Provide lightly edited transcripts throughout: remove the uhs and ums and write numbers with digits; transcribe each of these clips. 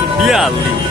Subir ali.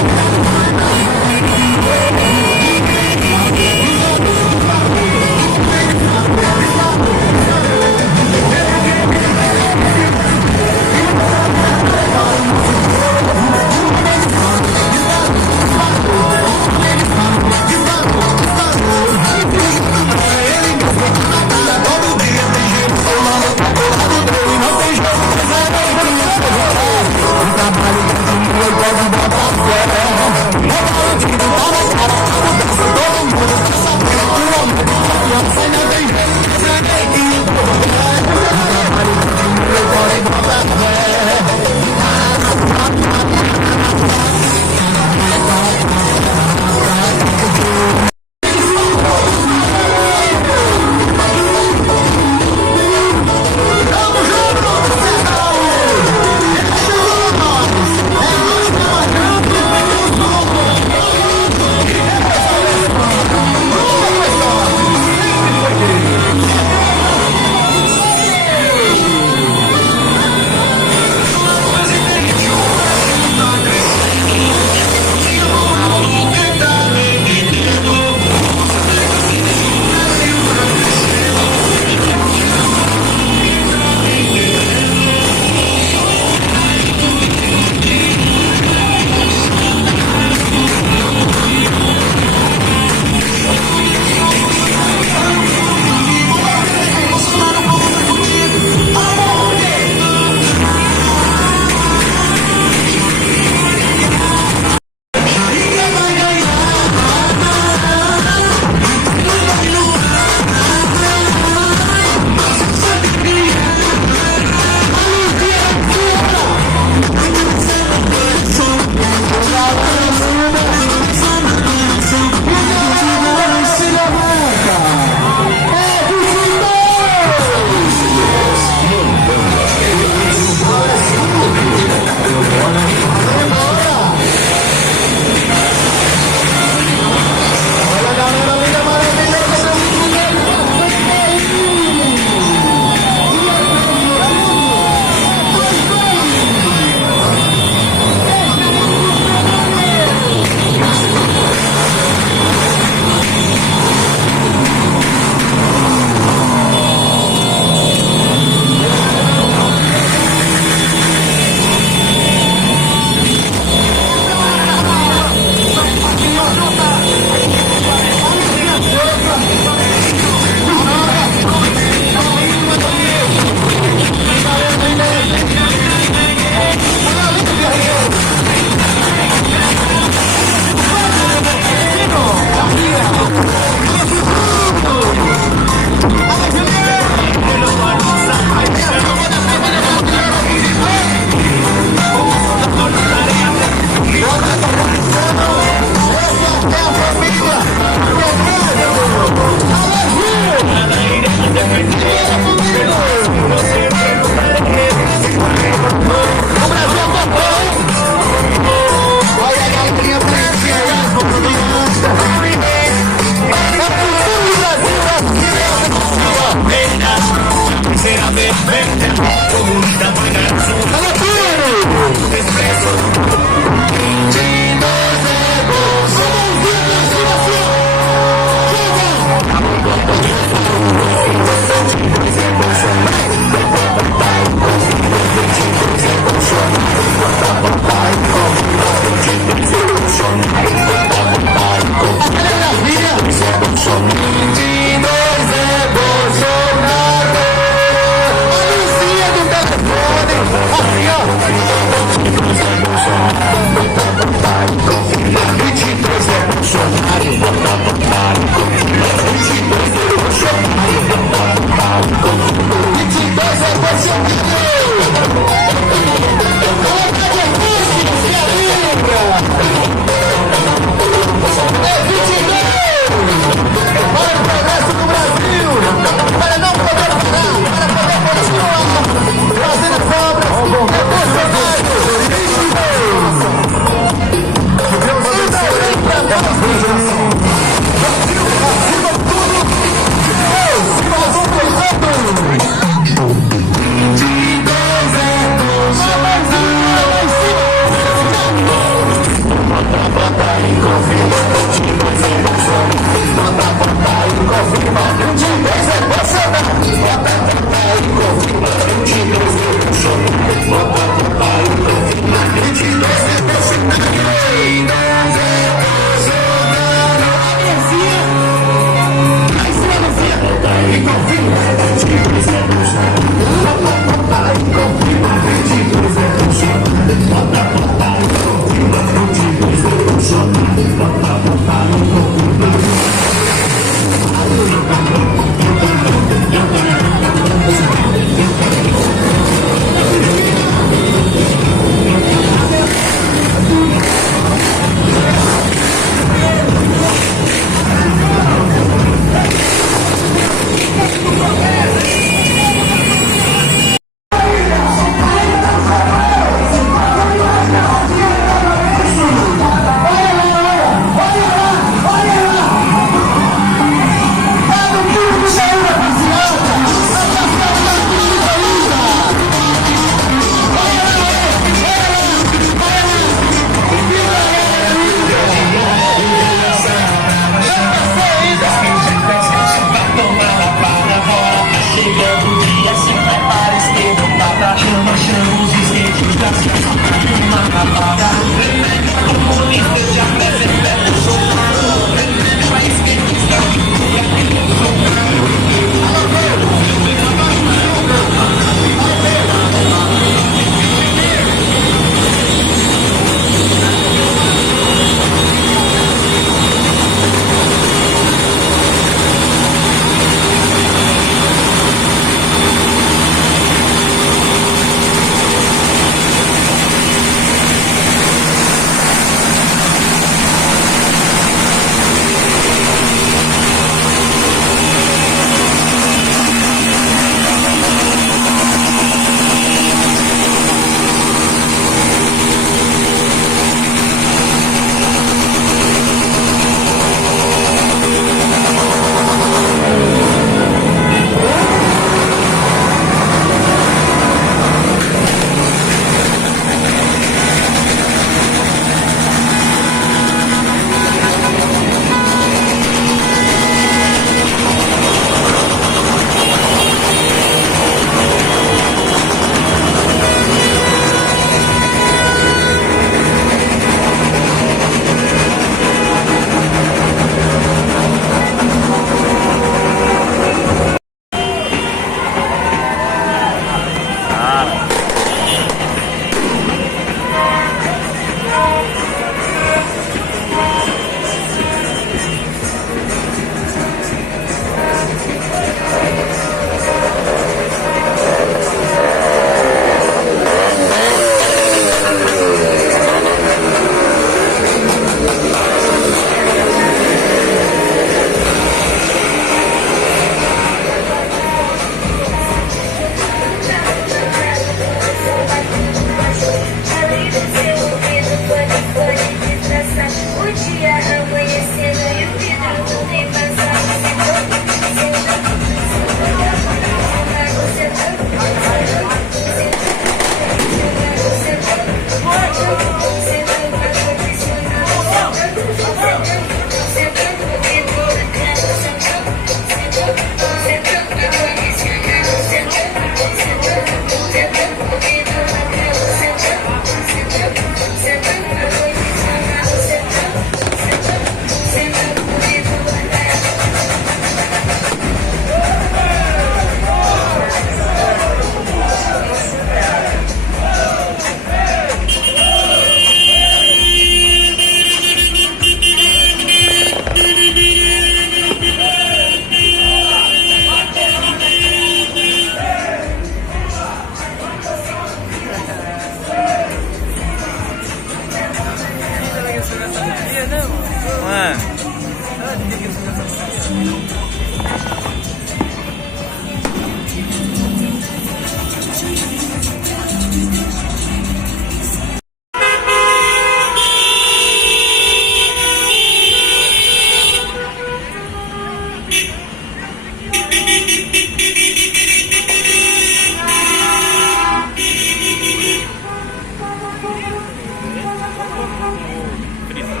Frisa.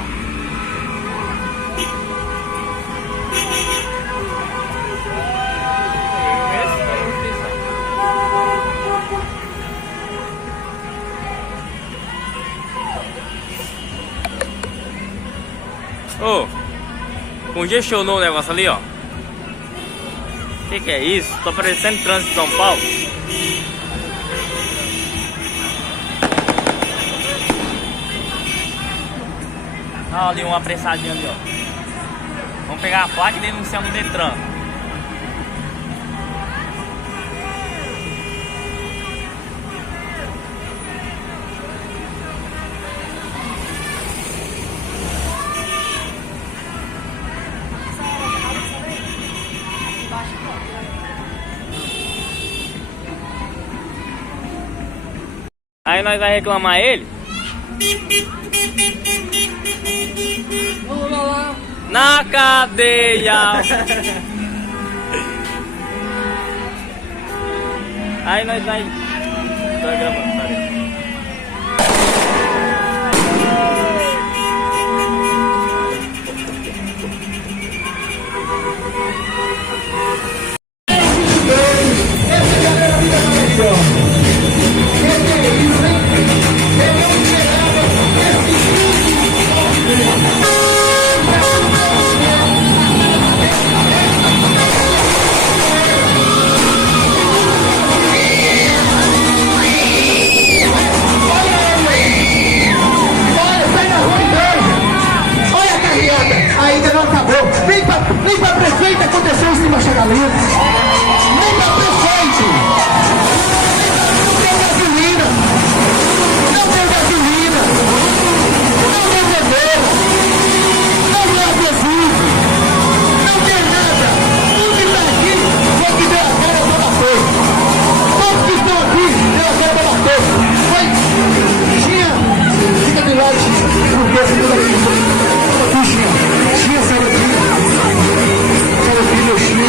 Ô, congestionou o negócio ali, ó. Que é isso? Tô parecendo trânsito de São Paulo. Olha ali um apressadinho ali, ó. Vamos pegar a placa e denunciar no Detran. Aí nós vai reclamar ele. Vamos lá. Na cadeia. Aí nós vai. Tá gravando, peraí. Ainda não acabou. Nem pra prefeito aconteceu isso embaixo da linha. Nem pra prefeito. Não tem gasolina. Não tem gasolina. Não tem governo. Não é adesivo. Não tem nada. Tudo que está aqui foi que deu a cara para bater. Todos que estão aqui deu a cara para bater. Foi. Tinha. Fica de lado. Porque essa tudo aqui. Tinha, sai daqui, meu filho,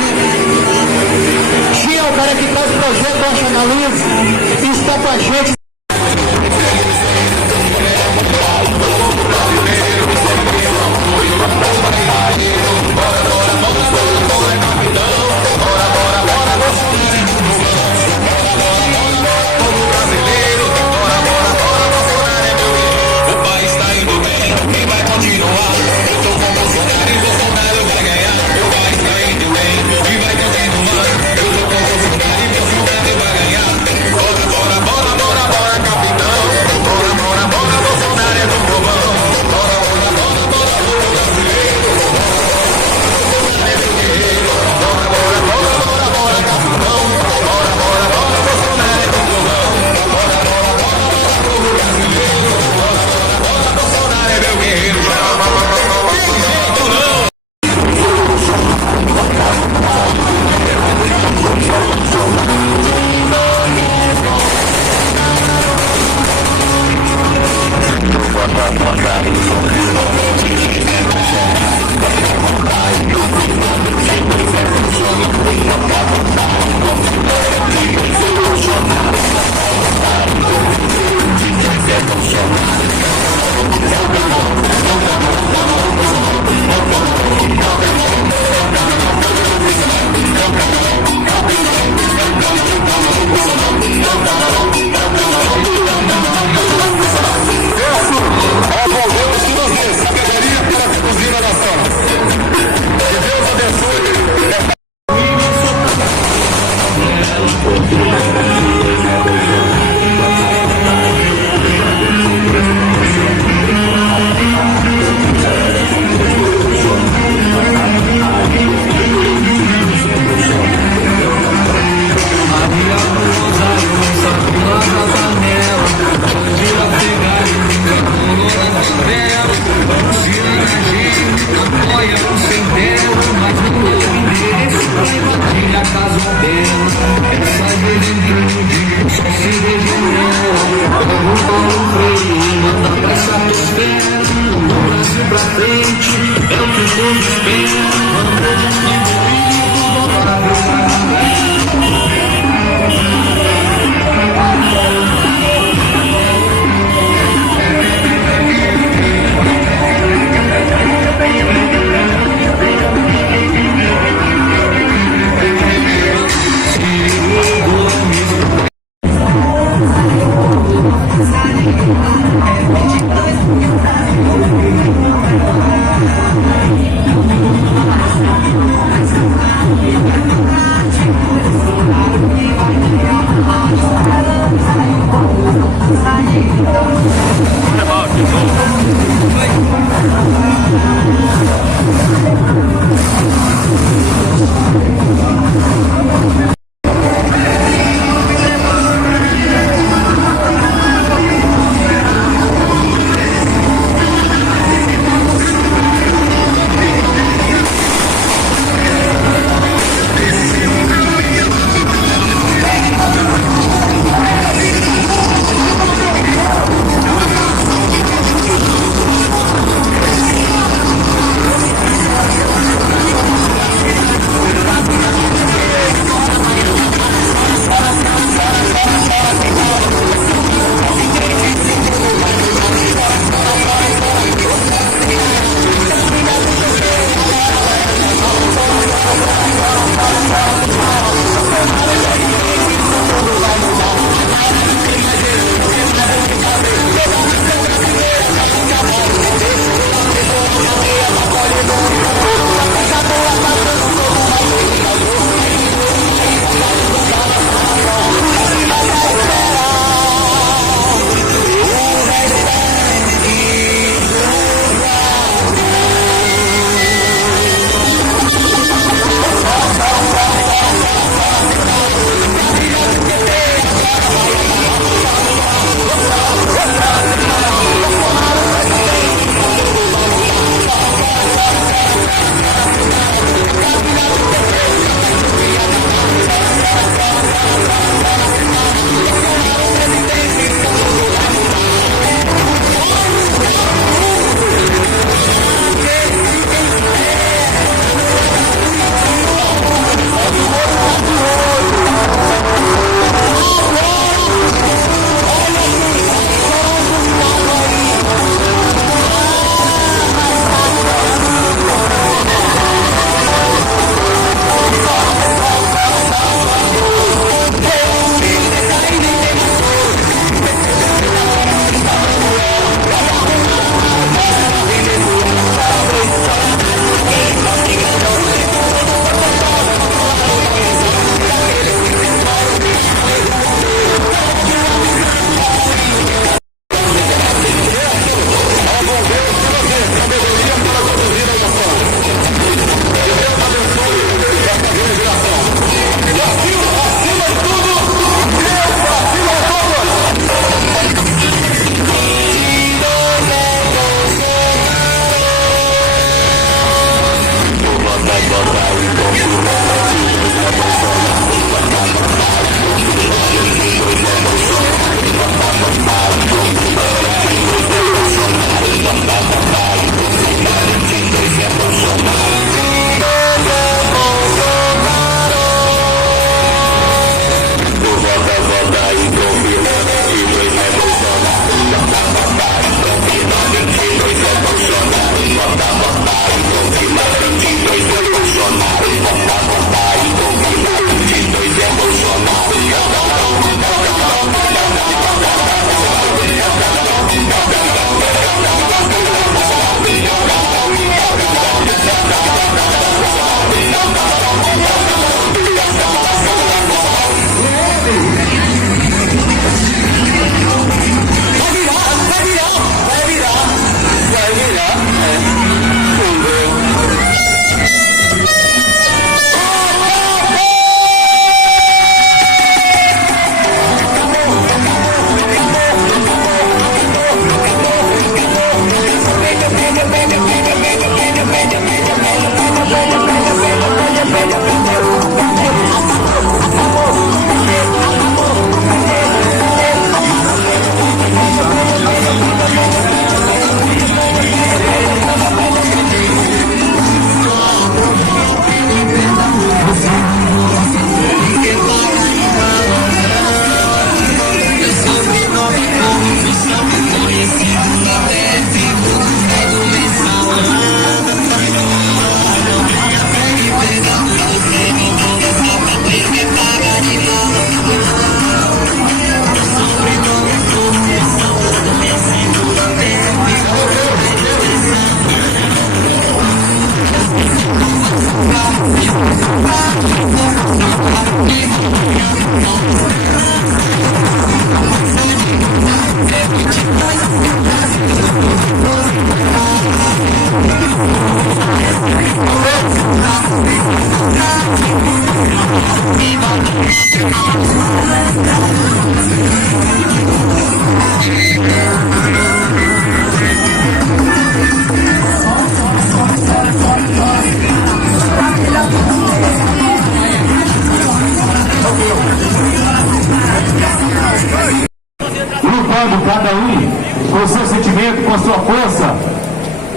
conhecimento, com a sua força,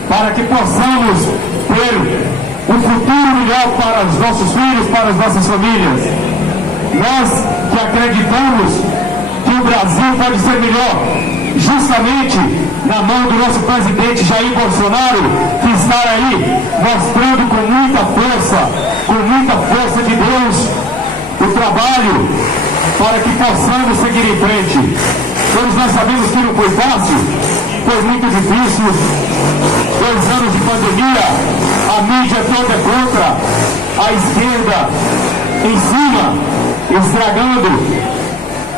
para que possamos ter um futuro melhor para os nossos filhos, para as nossas famílias. Nós que acreditamos que o Brasil pode ser melhor, justamente na mão do nosso presidente Jair Bolsonaro, que está aí mostrando com muita força de Deus, o trabalho para que possamos seguir em frente. Todos nós sabemos que não foi fácil, foi muito difícil. 2 anos de pandemia, a mídia toda contra, a esquerda em cima, estragando,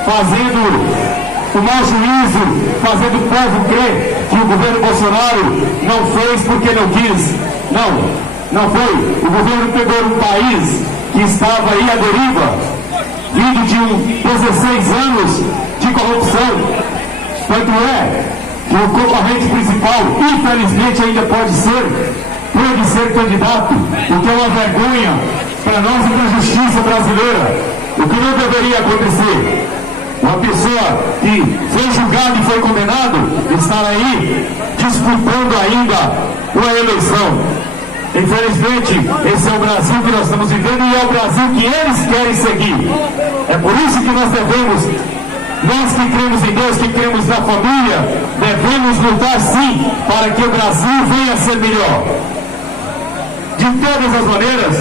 fazendo o mau juízo, fazendo o povo crer que o governo Bolsonaro não fez porque não quis. Não foi. O governo pegou um país que estava aí à deriva, vindo de 16 anos de corrupção. Tanto é que o concorrente principal, infelizmente, ainda pode ser candidato, o que é uma vergonha para nós e para a justiça brasileira, o que não deveria acontecer. Uma pessoa que foi julgada e foi condenado estar aí disputando ainda uma eleição. Infelizmente, esse é o Brasil que nós estamos vivendo e é o Brasil que eles querem seguir. É por isso que nós que cremos em Deus, que cremos na família, devemos lutar sim para que o Brasil venha a ser melhor. De todas as maneiras,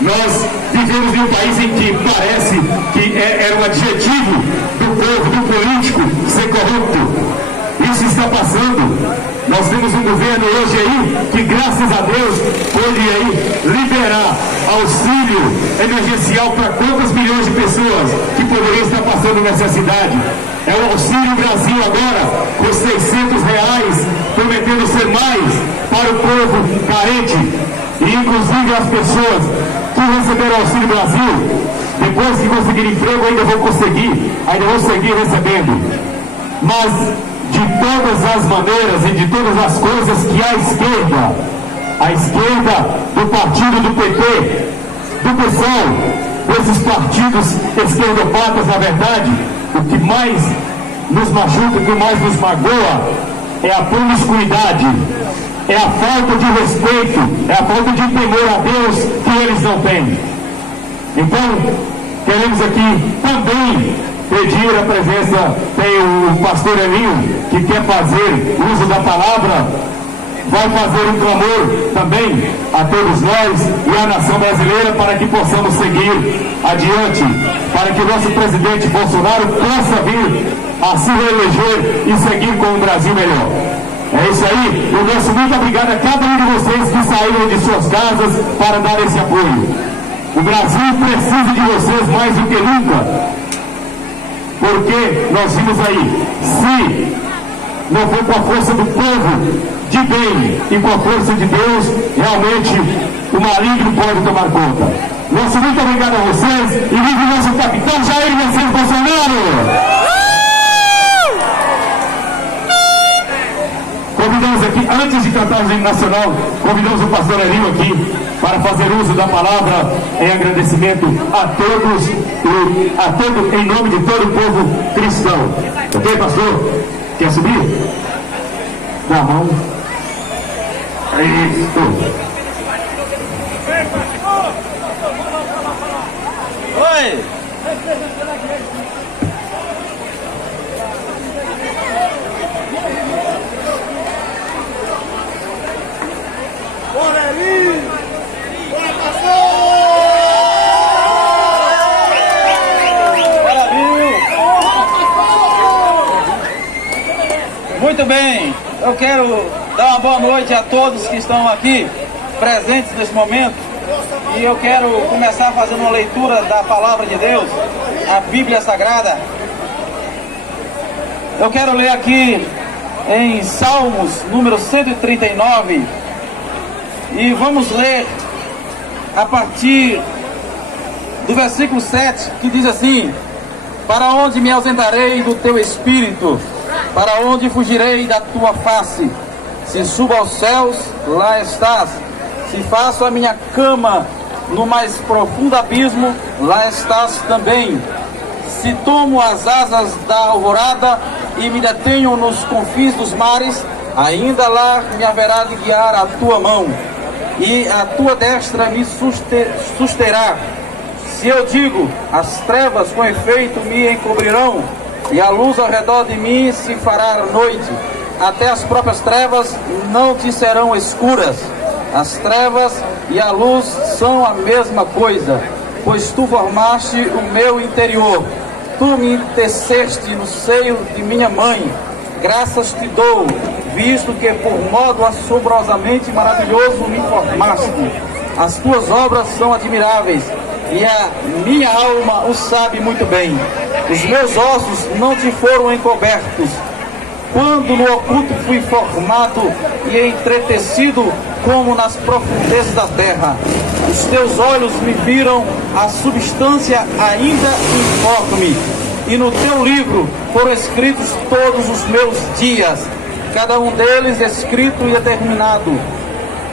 nós vivemos em um país em que parece que era um adjetivo do povo, do político, ser corrupto. Isso está passando. Nós temos um governo hoje aí que, graças a Deus, pôde aí liberar auxílio emergencial para quantas milhões de pessoas que poderiam estar passando necessidade. É o Auxílio Brasil agora, com R$600, prometendo ser mais para o povo carente. E inclusive as pessoas que receberam o Auxílio Brasil, depois que conseguirem emprego, ainda vão seguir recebendo. Mas de todas as maneiras e de todas as coisas que a esquerda do partido do PT, do PSOL, desses partidos esquerdopatas, na verdade, o que mais nos machuca, o que mais nos magoa é a promiscuidade, é a falta de respeito, é a falta de temor a Deus que eles não têm. Então, queremos aqui também pedir a presença, tem o pastor Elinho, que quer fazer uso da palavra, vai fazer um clamor também a todos nós e à nação brasileira para que possamos seguir adiante, para que o nosso presidente Bolsonaro possa vir a se reeleger e seguir com um Brasil melhor. É isso aí, o nosso muito obrigado a cada um de vocês que saíram de suas casas para dar esse apoio. O Brasil precisa de vocês mais do que nunca, porque nós vimos aí, se não for com a força do povo de bem e com a força de Deus, realmente o maligno pode tomar conta. Nosso muito obrigado a vocês e vive o nosso capitão Jair Messias Bolsonaro! Convidamos aqui, antes de cantar o hino nacional, convidamos o pastor Elinho aqui para fazer uso da palavra em agradecimento a todos, em nome de todo o povo cristão. Ok, pastor? Quer subir? Dá a mão. É isso. Oi! Muito bem, eu quero dar uma boa noite a todos que estão aqui presentes nesse momento e eu quero começar fazendo uma leitura da Palavra de Deus, a Bíblia Sagrada. Eu quero ler aqui em Salmos número 139 e vamos ler a partir do versículo 7, que diz assim: para onde me ausentarei do teu espírito? Para onde fugirei da tua face? Se subo aos céus, lá estás. Se faço a minha cama no mais profundo abismo, lá estás também. Se tomo as asas da alvorada e me detenho nos confins dos mares, ainda lá me haverá de guiar a tua mão, e a tua destra me susterá. Se eu digo, as trevas com efeito me encobrirão, e a luz ao redor de mim se fará noite, até as próprias trevas não te serão escuras. As trevas e a luz são a mesma coisa, pois tu formaste o meu interior. Tu me teceste no seio de minha mãe. Graças te dou, visto que por modo assombrosamente maravilhoso me formaste. As tuas obras são admiráveis, e a minha alma o sabe muito bem. Os meus ossos não te foram encobertos, quando no oculto fui formado e entretecido como nas profundezas da terra. Os teus olhos me viram a substância ainda informe, e no teu livro foram escritos todos os meus dias, cada um deles escrito e determinado,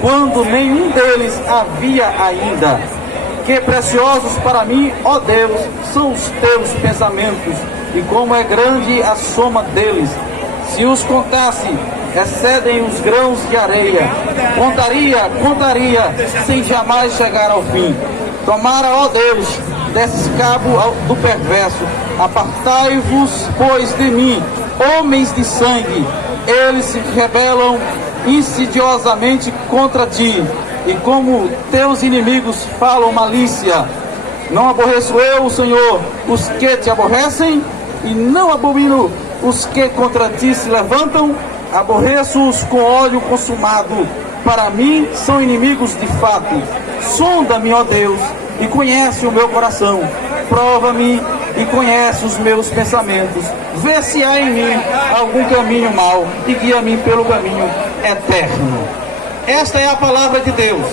quando nenhum deles havia ainda. Que preciosos para mim, ó Deus, são os teus pensamentos, e como é grande a soma deles. Se os contasse, excedem os grãos de areia. Contaria, sem jamais chegar ao fim. Tomara, ó Deus, desses cabo do perverso. Apartai-vos, pois, de mim, homens de sangue. Eles se rebelam insidiosamente contra ti, e como teus inimigos falam malícia. Não aborreço eu, Senhor, os que te aborrecem, e não abomino os que contra ti se levantam. Aborreço-os com ódio consumado. Para mim são inimigos de fato. Sonda-me, ó Deus, e conhece o meu coração. Prova-me e conhece os meus pensamentos. Vê se há em mim algum caminho mau, e guia-me pelo caminho eterno. Esta é a palavra de Deus.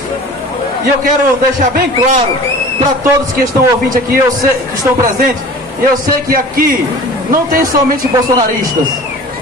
E eu quero deixar bem claro para todos que estão ouvindo aqui, que estão presentes. E eu sei que aqui não tem somente bolsonaristas.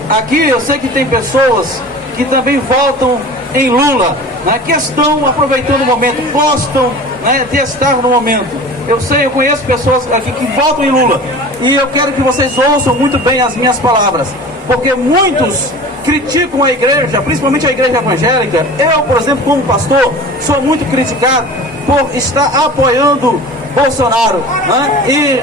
Aqui eu sei que tem pessoas que também votam em Lula, né, que estão aproveitando o momento, gostam, né, de estar no momento. Eu conheço pessoas aqui que votam em Lula. E eu quero que vocês ouçam muito bem as minhas palavras, porque muitos criticam a igreja, principalmente a igreja evangélica. Eu, por exemplo, como pastor, sou muito criticado por estar apoiando Bolsonaro, né? E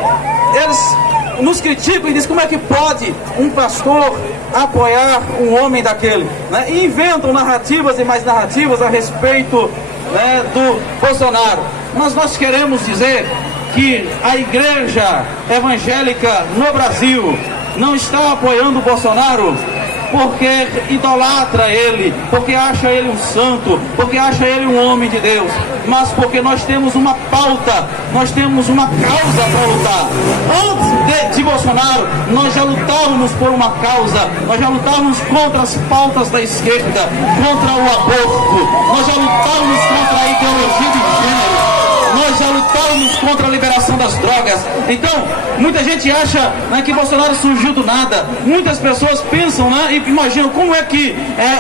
eles nos criticam e dizem como é que pode um pastor apoiar um homem daquele, né? E inventam narrativas e mais narrativas a respeito, né, do Bolsonaro. Mas nós queremos dizer que a igreja evangélica no Brasil não está apoiando o Bolsonaro porque idolatra ele, porque acha ele um santo, porque acha ele um homem de Deus, mas porque nós temos uma pauta, nós temos uma causa para lutar. Antes de Bolsonaro, nós já lutávamos por uma causa, nós já lutávamos contra as pautas da esquerda, contra o aborto, nós já lutávamos contra a ideologia de gênero, nós já lutávamos contra a liberação das drogas. Então, muita gente acha, né, que Bolsonaro surgiu do nada. Muitas pessoas pensam, né, e imaginam como é que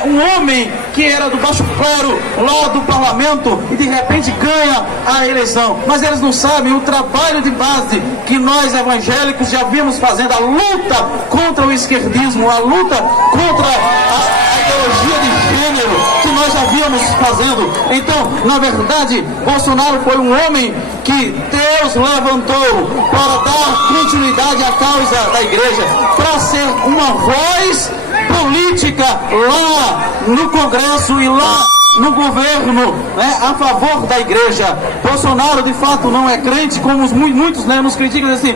um homem que era do baixo clero lá do parlamento e de repente ganha a eleição. Mas eles não sabem o trabalho de base que nós evangélicos já vimos fazendo, a luta contra o esquerdismo, a luta contra a ideologia de gênero que nós já víamos fazendo. Então, na verdade, Bolsonaro foi um homem que Deus levantou para dar continuidade à causa da igreja, para ser uma voz política lá no Congresso e lá no governo, né, a favor da igreja. Bolsonaro de fato não é crente, como muitos, né, nos criticam assim,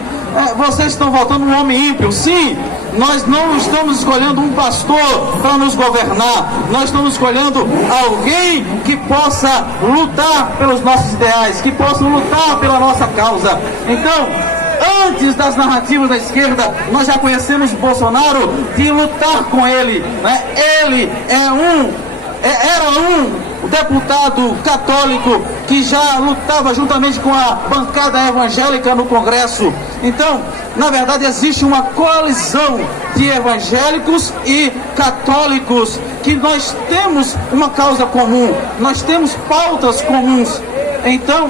vocês estão votando um homem ímpio. Sim, nós não estamos escolhendo um pastor para nos governar, nós estamos escolhendo alguém que possa lutar pelos nossos ideais, que possa lutar pela nossa causa. Então, antes das narrativas da esquerda, nós já conhecemos Bolsonaro de lutar com ele, né? Ele era um deputado católico que já lutava juntamente com a bancada evangélica no Congresso. Então, na verdade, existe uma coalizão de evangélicos e católicos, que nós temos uma causa comum, nós temos pautas comuns. Então,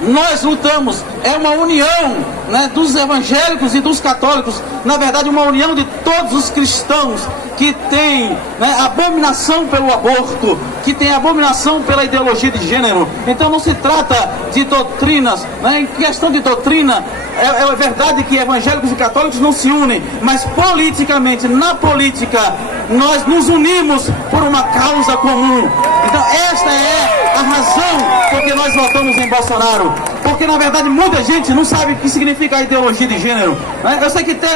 nós lutamos é uma união, né, dos evangélicos e dos católicos, na verdade uma união de todos os cristãos que tem, né, abominação pelo aborto, que tem abominação pela ideologia de gênero. Então não se trata de doutrinas, né? Em questão de doutrina, é verdade que evangélicos e católicos não se unem, mas politicamente, na política, nós nos unimos por uma causa comum. Então esta é a razão por que nós votamos em Bolsonaro, porque na verdade muita gente não sabe o que significa a ideologia de gênero, né? Eu sei que tem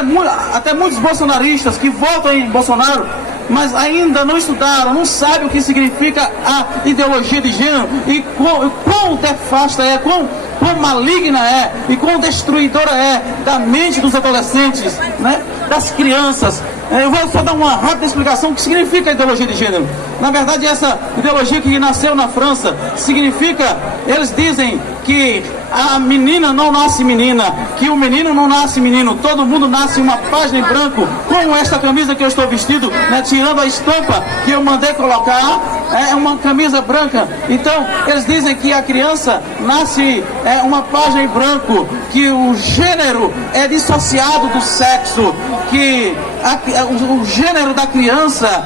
até muitos bolsonaristas que votam em Bolsonaro, mas ainda não estudaram, não sabem o que significa a ideologia de gênero e quão nefasta é, quão maligna é e quão destruidora é da mente dos adolescentes, né, das crianças. Eu vou só dar uma rápida explicação do que significa a ideologia de gênero. Na verdade, essa ideologia que nasceu na França significa, eles dizem que a menina não nasce menina, que o menino não nasce menino, todo mundo nasce uma página em branco, como esta camisa que eu estou vestido, né, tirando a estampa que eu mandei colocar, é uma camisa branca. Então, eles dizem que a criança nasce uma página em branco, que o gênero é dissociado do sexo, que o gênero da criança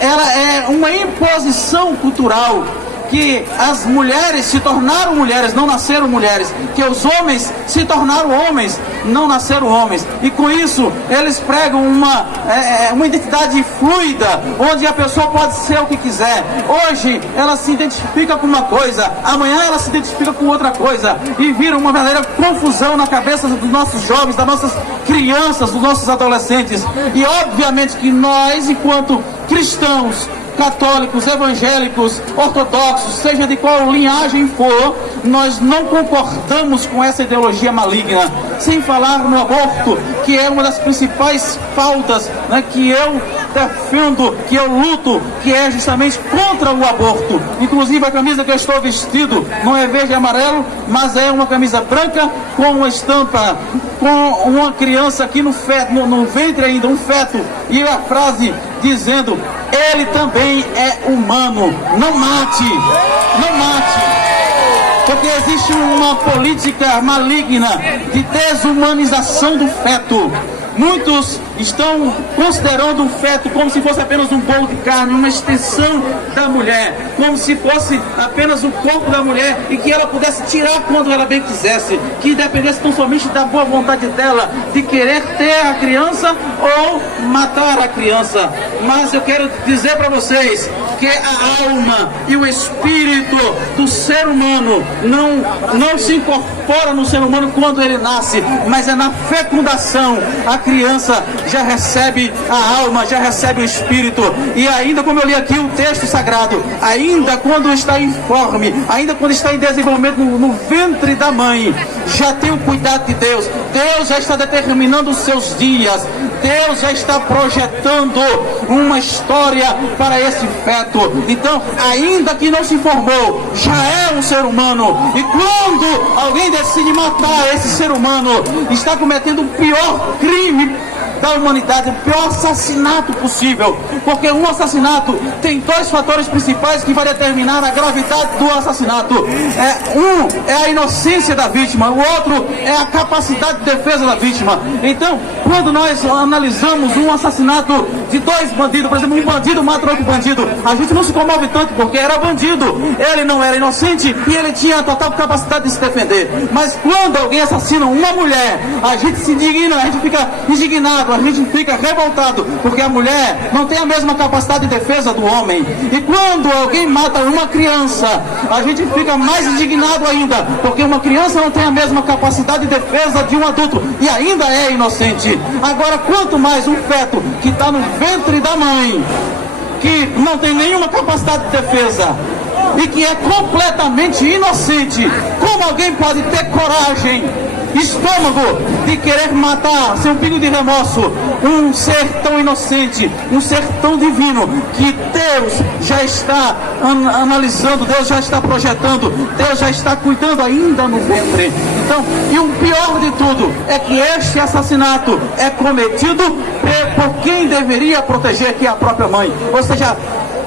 ela é uma imposição cultural, que as mulheres se tornaram mulheres, não nasceram mulheres, que os homens se tornaram homens, não nasceram homens, e com isso eles pregam uma identidade fluida, onde a pessoa pode ser o que quiser. Hoje ela se identifica com uma coisa, amanhã ela se identifica com outra coisa, e vira uma verdadeira confusão na cabeça dos nossos jovens, das nossas crianças, dos nossos adolescentes. E obviamente que nós, enquanto cristãos, católicos, evangélicos, ortodoxos, seja de qual linhagem for, nós não concordamos com essa ideologia maligna. Sem falar no aborto, que é uma das principais pautas, né, que eu defendo, que eu luto, que é justamente contra o aborto. Inclusive a camisa que eu estou vestido não é verde e amarelo, mas é uma camisa branca com uma estampa, com uma criança aqui no ventre ainda, um feto, e a frase dizendo: ele também é humano, não mate, não mate. Porque existe uma política maligna de desumanização do feto. Muitos estão considerando o feto como se fosse apenas um bolo de carne, uma extensão da mulher, como se fosse apenas o corpo da mulher e que ela pudesse tirar quando ela bem quisesse, que dependesse tão somente da boa vontade dela, de querer ter a criança ou matar a criança. Mas eu quero dizer para vocês que a alma e o espírito do ser humano não se incorpora no ser humano quando ele nasce, mas é na fecundação. A criança já recebe a alma, já recebe o espírito. E ainda, como eu li aqui o texto sagrado, ainda quando está informe, ainda quando está em desenvolvimento no ventre da mãe, já tem o cuidado de Deus. Deus já está determinando os seus dias. Deus já está projetando uma história para esse feto. Então, ainda que não se formou, já é um ser humano. E quando alguém decide matar esse ser humano, está cometendo o pior crime da humanidade, o pior assassinato possível, porque um assassinato tem dois fatores principais que vai determinar a gravidade do assassinato. Um é a inocência da vítima, o outro é a capacidade de defesa da vítima. Então, quando nós analisamos um assassinato de dois bandidos, por exemplo, um bandido mata outro bandido, a gente não se comove tanto porque era bandido, ele não era inocente e ele tinha a total capacidade de se defender. Mas quando alguém assassina uma mulher, a gente se indigna, a gente fica indignado, a gente fica revoltado, porque a mulher não tem a mesma capacidade de defesa do homem. E quando alguém mata uma criança, a gente fica mais indignado ainda, porque uma criança não tem a mesma capacidade de defesa de um adulto e ainda é inocente. Agora, quanto mais um feto que está no ventre da mãe, que não tem nenhuma capacidade de defesa e que é completamente inocente, como alguém pode ter coragem, estômago, de querer matar, sem um pingo de remorso, um ser tão inocente, um ser tão divino, que Deus já está analisando, Deus já está projetando, Deus já está cuidando ainda no ventre. Então, e o pior de tudo é que este assassinato é cometido por quem deveria proteger, que é a própria mãe. Ou seja,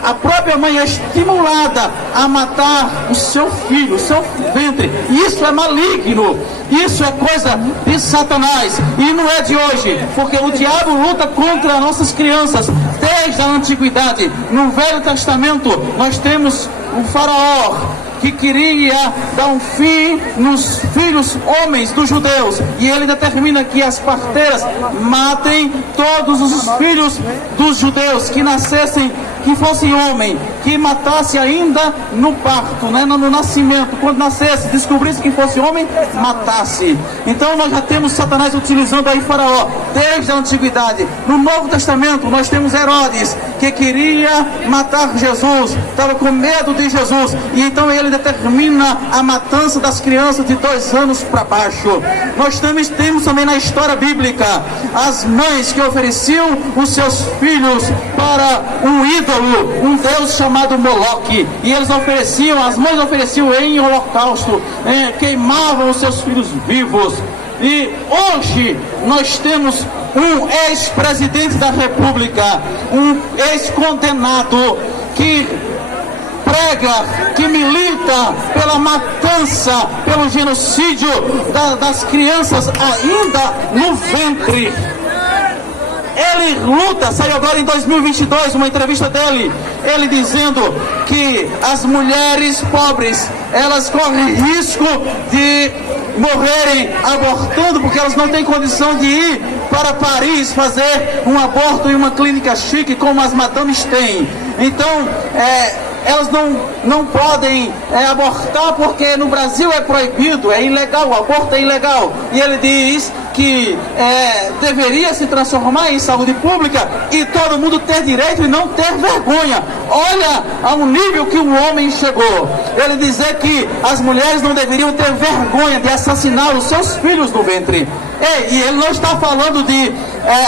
a própria mãe é estimulada a matar o seu filho, o seu ventre. Isso é maligno, isso é coisa de Satanás, e não é de hoje, porque o diabo luta contra nossas crianças desde a antiguidade. No Velho Testamento nós temos o faraó que queria dar um fim nos filhos homens dos judeus, e ele determina que as parteiras matem todos os filhos dos judeus que nascessem, que fossem homem, que matasse ainda no parto, né? No nascimento, quando nascesse, descobrisse que fosse homem, matasse. Então nós já temos Satanás utilizando aí faraó desde a antiguidade. No Novo Testamento nós temos Herodes, que queria matar Jesus, estava com medo de Jesus, e então ele determina a matança das crianças de 2 anos para baixo. Nós temos também na história bíblica as mães que ofereciam os seus filhos para um ídolo, um deus chamado Moloque, e eles ofereciam, as mães ofereciam em holocausto, queimavam os seus filhos vivos. E hoje nós temos um ex-presidente da República, um ex-condenado que prega, que milita pela matança, pelo genocídio das crianças ainda no ventre. Ele luta, saiu agora em 2022 uma entrevista dele, ele dizendo que as mulheres pobres, elas correm risco de morrerem abortando, porque elas não têm condição de ir para Paris fazer um aborto em uma clínica chique como as madames têm. Então, elas não podem abortar porque no Brasil é proibido, é ilegal, o aborto é ilegal. E ele diz que deveria se transformar em saúde pública e todo mundo ter direito e não ter vergonha. Olha ao nível que o homem chegou. Ele dizer que as mulheres não deveriam ter vergonha de assassinar os seus filhos no ventre. E ele não está falando de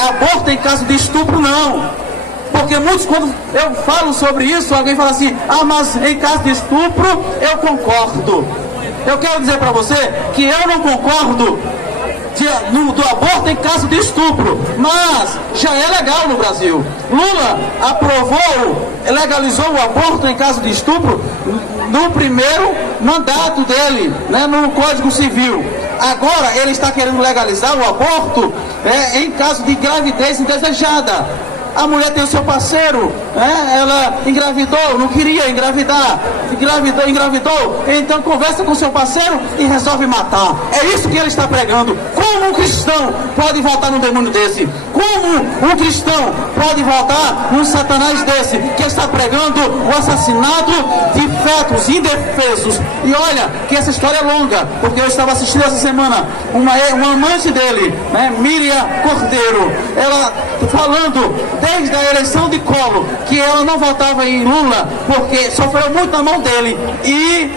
aborto em caso de estupro, não. Porque muitos, quando eu falo sobre isso, alguém fala assim: ah, mas em caso de estupro eu concordo. Eu quero dizer para você que eu não concordo do aborto em caso de estupro, mas já é legal no Brasil. Lula legalizou o aborto em caso de estupro no primeiro mandato dele, né, no Código Civil. Agora ele está querendo legalizar o aborto em caso de gravidez indesejada. A mulher tem o seu parceiro, ela engravidou, não queria engravidar, engravidou, então conversa com o seu parceiro e resolve matar. É isso que ele está pregando. Como um cristão pode votar num demônio desse? Como um cristão pode votar num Satanás desse, que está pregando o assassinato de fetos indefesos? E olha que essa história é longa, porque eu estava assistindo essa semana uma amante dele, Miriam Cordeiro, ela falando desde a eleição de Collor que ela não votava em Lula porque sofreu muito na mão dele, e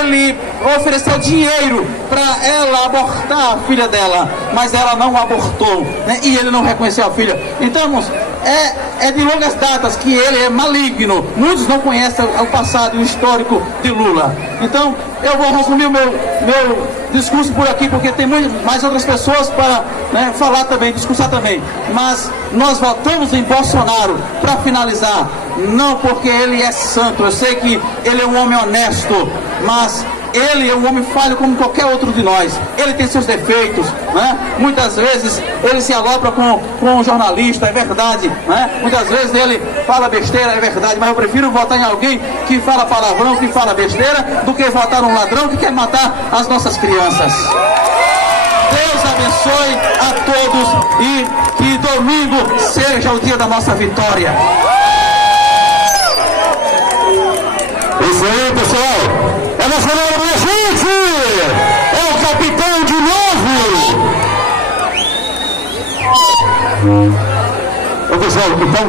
ele ofereceu dinheiro para ela abortar a filha dela, mas ela não abortou, e ele não reconheceu a filha. Então, é de longas datas que ele é maligno. Muitos não conhecem o passado e o histórico de Lula. Então, eu vou resumir o meu discurso por aqui, porque tem mais outras pessoas para falar também, discursar também. Mas nós votamos em Bolsonaro, para finalizar, não porque ele é santo. Eu sei que ele é um homem honesto, mas ele é um homem falho como qualquer outro de nós. Ele tem seus defeitos, Muitas vezes ele se alopra com um jornalista, é verdade, Muitas vezes ele fala besteira, é verdade, mas eu prefiro votar em alguém que fala palavrão, que fala besteira, do que votar num ladrão que quer matar as nossas crianças. Deus abençoe a todos e que domingo seja o dia da nossa vitória. Isso aí, pessoal. É nacional da gente! É o capitão de novo! Ô, pessoal, então...